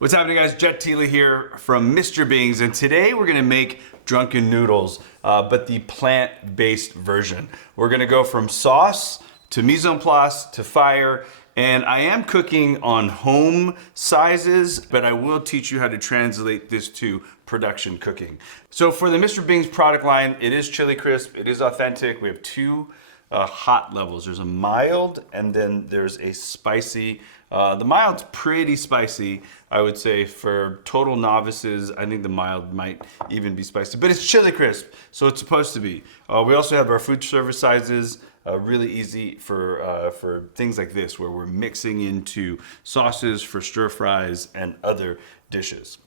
What's happening, guys? Jet Tila here from Mr. Bing's, and today we're gonna make drunken noodles, but the plant-based version. We're gonna go from sauce to mise en place to fire, and I am cooking on home sizes, but I will teach you how to translate this to production cooking. So for the Mr. Bing's product line, it is chili crisp, it is authentic. We have two hot levels. There's a mild and then there's a spicy. The mild's pretty spicy, I would say. For total novices, I think the mild might even be spicy, but it's chili crisp, so it's supposed to be. We also have our food service sizes, really easy for things like this, where we're mixing into sauces for stir fries and other dishes.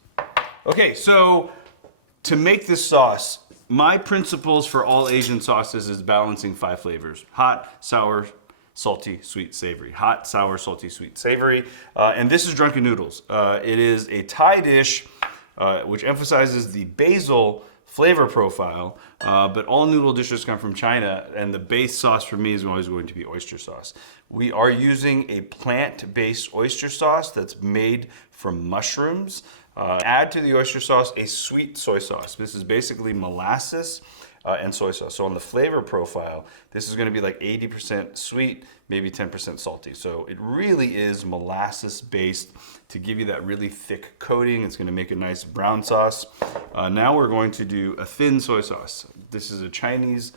Okay, so to make this sauce, my principles for all Asian sauces is balancing 5 flavors: hot, sour, salty, sweet, savory. Hot, sour, salty, sweet, savory. And this is drunken noodles. It is a Thai dish which emphasizes the basil flavor profile, but all noodle dishes come from China, and the base sauce for me is always going to be oyster sauce. We are using a plant-based oyster sauce that's made from mushrooms. Add to the oyster sauce a sweet soy sauce. This is basically molasses and soy sauce. So on the flavor profile, this is going to be like 80% sweet, maybe 10% salty. So it really is molasses based to give you that really thick coating. It's going to make a nice brown sauce. Now we're going to do a thin soy sauce. This is a Chinese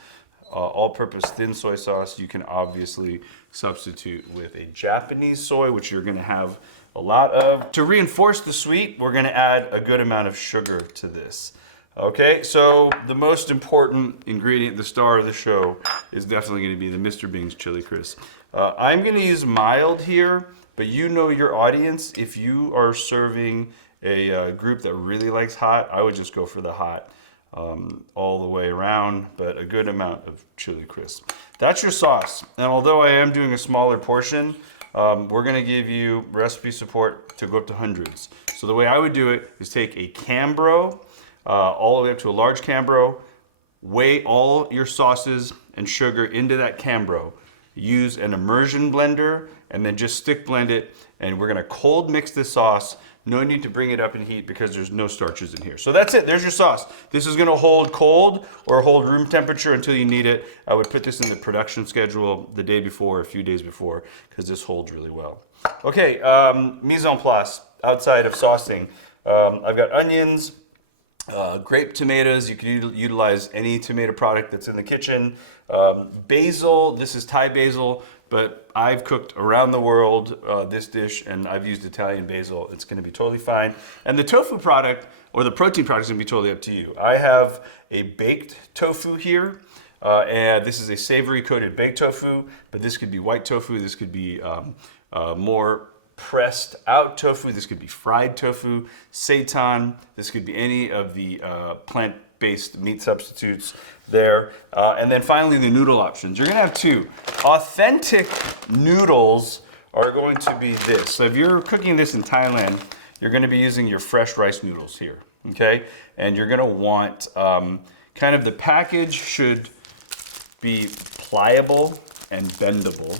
all-purpose thin soy sauce. You can obviously substitute with a Japanese soy, which you're going to have a lot of. To reinforce the sweet, we're going to add a good amount of sugar to this. Okay, so the most important ingredient, the star of the show, is definitely going to be the Mr. Bing's chili crisp. I'm going to use mild here, but you know your audience. If you are serving a group that really likes hot, I would just go for the hot all the way around, but a good amount of chili crisp. That's your sauce. And although I am doing a smaller portion, we're going to give you recipe support to go up to hundreds. So the way I would do it is take a Cambro, all the way up to a large Cambro, weigh all your sauces and sugar into that Cambro, use an immersion blender, and then just stick blend it, and we're gonna cold mix this sauce. No need to bring it up in heat because there's no starches in here. So that's it, there's your sauce. This is gonna hold cold or hold room temperature until you need it. I would put this in the production schedule the day before, a few days before, because this holds really well. Okay, mise en place, outside of saucing. I've got onions, grape tomatoes. You can utilize any tomato product that's in the kitchen. Basil, this is Thai basil, but I've cooked around the world this dish, and I've used Italian basil. It's going to be totally fine. And the tofu product, or the protein product, is going to be totally up to you. I have a baked tofu here, and this is a savory coated baked tofu, but this could be white tofu. This could be more pressed out tofu. This could be fried tofu, seitan. This could be any of the plant-based meat substitutes there. And then finally, the noodle options. You're gonna have two. Authentic noodles are going to be this. So if you're cooking this in Thailand, you're gonna be using your fresh rice noodles here, okay? And you're gonna want, kind of the package should be pliable and bendable.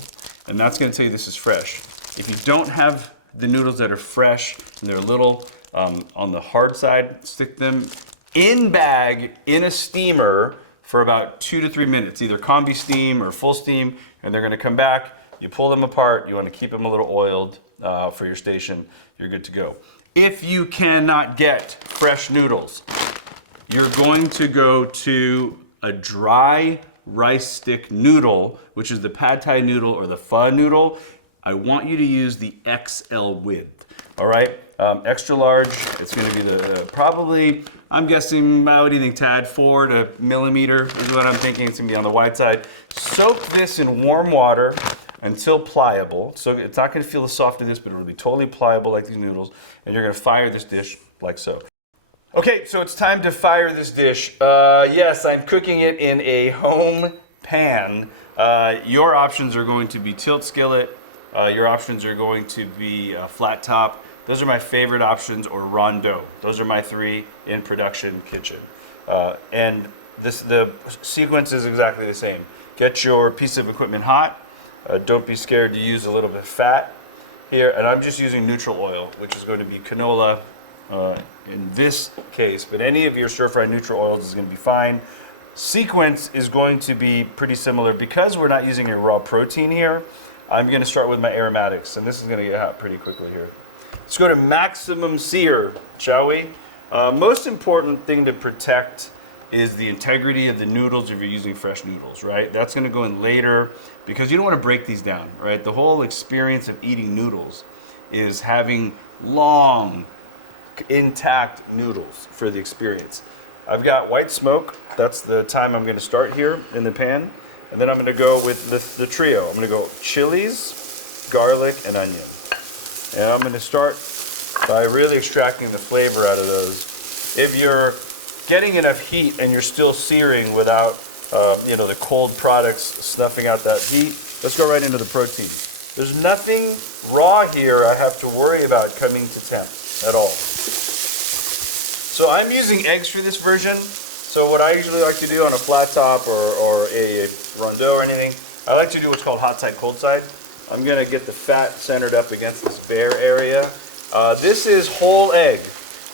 And that's gonna tell you this is fresh. If you don't have the noodles that are fresh and they're a little on the hard side, stick them in bag in a steamer for about 2 to 3 minutes, either combi steam or full steam, and they're gonna come back. You pull them apart. You wanna keep them a little oiled for your station. You're good to go. If you cannot get fresh noodles, you're going to go to a dry rice stick noodle, which is the pad thai noodle or the pho noodle. I want you to use the XL width, all right? Extra large, it's gonna be the probably, I'm guessing, what do you think, Tad? 4 to millimeter is what I'm thinking. It's gonna be on the wide side. Soak this in warm water until pliable. So it's not gonna feel the softness, but it'll be totally pliable like these noodles. And you're gonna fire this dish like so. Okay, so it's time to fire this dish. Yes, I'm cooking it in a home pan. Your options are going to be tilt skillet. Your options are going to be flat top. Those are my favorite options, or rondeau. Those are my 3 in production kitchen. And the sequence is exactly the same. Get your piece of equipment hot. Don't be scared to use a little bit of fat. here, and I'm just using neutral oil, which is going to be canola in this case, but any of your stir-fried neutral oils is going to be fine. Sequence is going to be pretty similar. Because we're not using a raw protein here, I'm going to start with my aromatics, and this is going to get hot pretty quickly here. Let's go to maximum sear, shall we? Most important thing to protect is the integrity of the noodles if you're using fresh noodles, right? That's going to go in later because you don't want to break these down, right? The whole experience of eating noodles is having long, intact noodles for the experience. I've got white smoke. That's the time I'm going to start here in the pan. And then I'm going to go with the trio. I'm going to go chilies, garlic, and onion. And I'm going to start by really extracting the flavor out of those. If you're getting enough heat and you're still searing without the cold products snuffing out that heat, let's go right into the protein. There's nothing raw here I have to worry about coming to temp at all. So I'm using eggs for this version. So what I usually like to do on a flat top or a rondeau or anything, I like to do what's called hot side, cold side. I'm gonna get the fat centered up against this bare area. This is whole egg.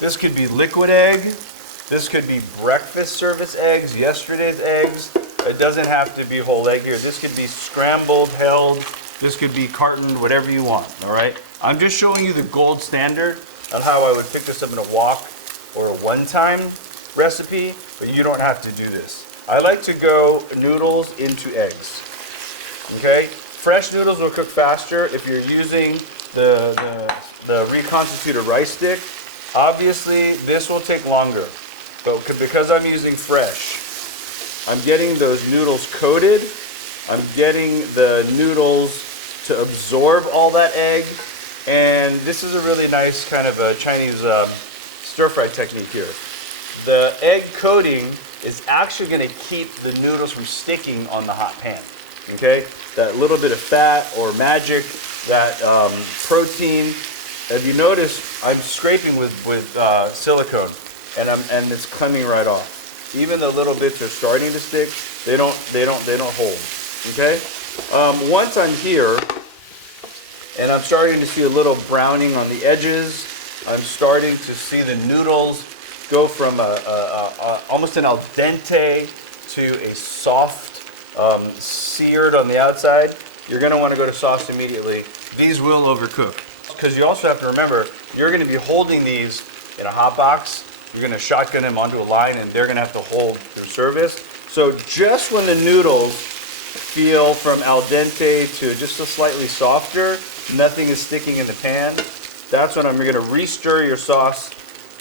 This could be liquid egg. This could be breakfast service eggs, yesterday's eggs. It doesn't have to be whole egg here. This could be scrambled, held. This could be cartoned, whatever you want, all right? I'm just showing you the gold standard on how I would pick this up in a wok or a one-time recipe, but you don't have to do this. I like to go noodles into eggs, okay? Fresh noodles will cook faster. If you're using the reconstituted rice stick, obviously this will take longer, but because I'm using fresh, I'm getting those noodles coated. I'm getting the noodles to absorb all that egg, and this is a really nice kind of a Chinese stir-fry technique here. The egg coating is actually going to keep the noodles from sticking on the hot pan, okay? That little bit of fat or magic, that protein. If you notice, I'm scraping with silicone, and it's coming right off. Even the little bits are starting to stick, they don't hold, okay? Once I'm here, and I'm starting to see a little browning on the edges, I'm starting to see the noodles go from almost an al dente to a soft, seared on the outside. You're going to want to go to sauce immediately. These will overcook. Because you also have to remember, you're going to be holding these in a hot box. You're going to shotgun them onto a line, and they're going to have to hold through service. So just when the noodles feel from al dente to just a slightly softer, nothing is sticking in the pan, that's when I'm going to re-stir your sauce,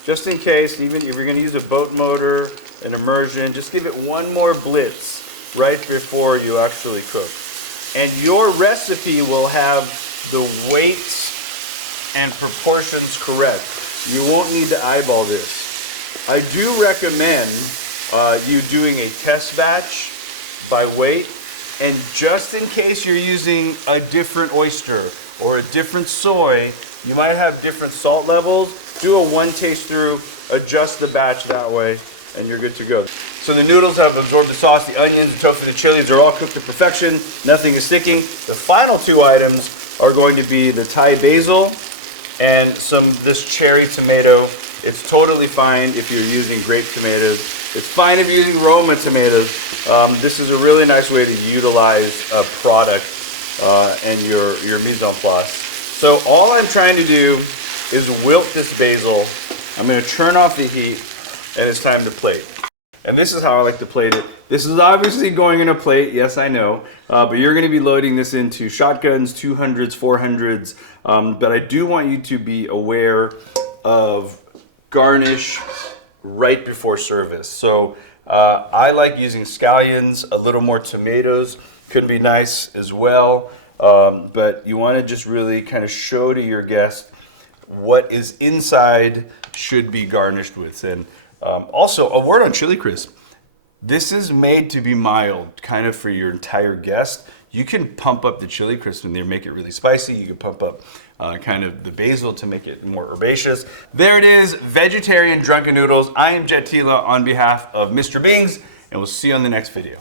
just in case. Even if you're going to use a boat motor, an immersion, just give it one more blitz right before you actually cook. And your recipe will have the weights and proportions correct. You won't need to eyeball this. I do recommend you doing a test batch by weight, and just in case you're using a different oyster or a different soy, you might have different salt levels. Do a one taste through, adjust the batch that way, and you're good to go. So the noodles have absorbed the sauce, the onions, the tofu, the chilies are all cooked to perfection. Nothing is sticking. The final two items are going to be the Thai basil and this cherry tomato. It's totally fine if you're using grape tomatoes. It's fine if you're using Roma tomatoes. This is a really nice way to utilize a product and your mise en place. So all I'm trying to do is wilt this basil. I'm going to turn off the heat, and it's time to plate. And this is how I like to plate it. This is obviously going in a plate, yes I know, but you're going to be loading this into shotguns, 200s, 400s, but I do want you to be aware of garnish right before service. So I like using scallions, a little more tomatoes could be nice as well. But you want to just really kind of show to your guest what is inside should be garnished with. And also, a word on chili crisp. This is made to be mild, kind of for your entire guest. You can pump up the chili crisp in there, make it really spicy. You can pump up kind of the basil to make it more herbaceous. There it is, vegetarian drunken noodles. I am Jet Tila on behalf of Mr. Bing's, and we'll see you on the next video.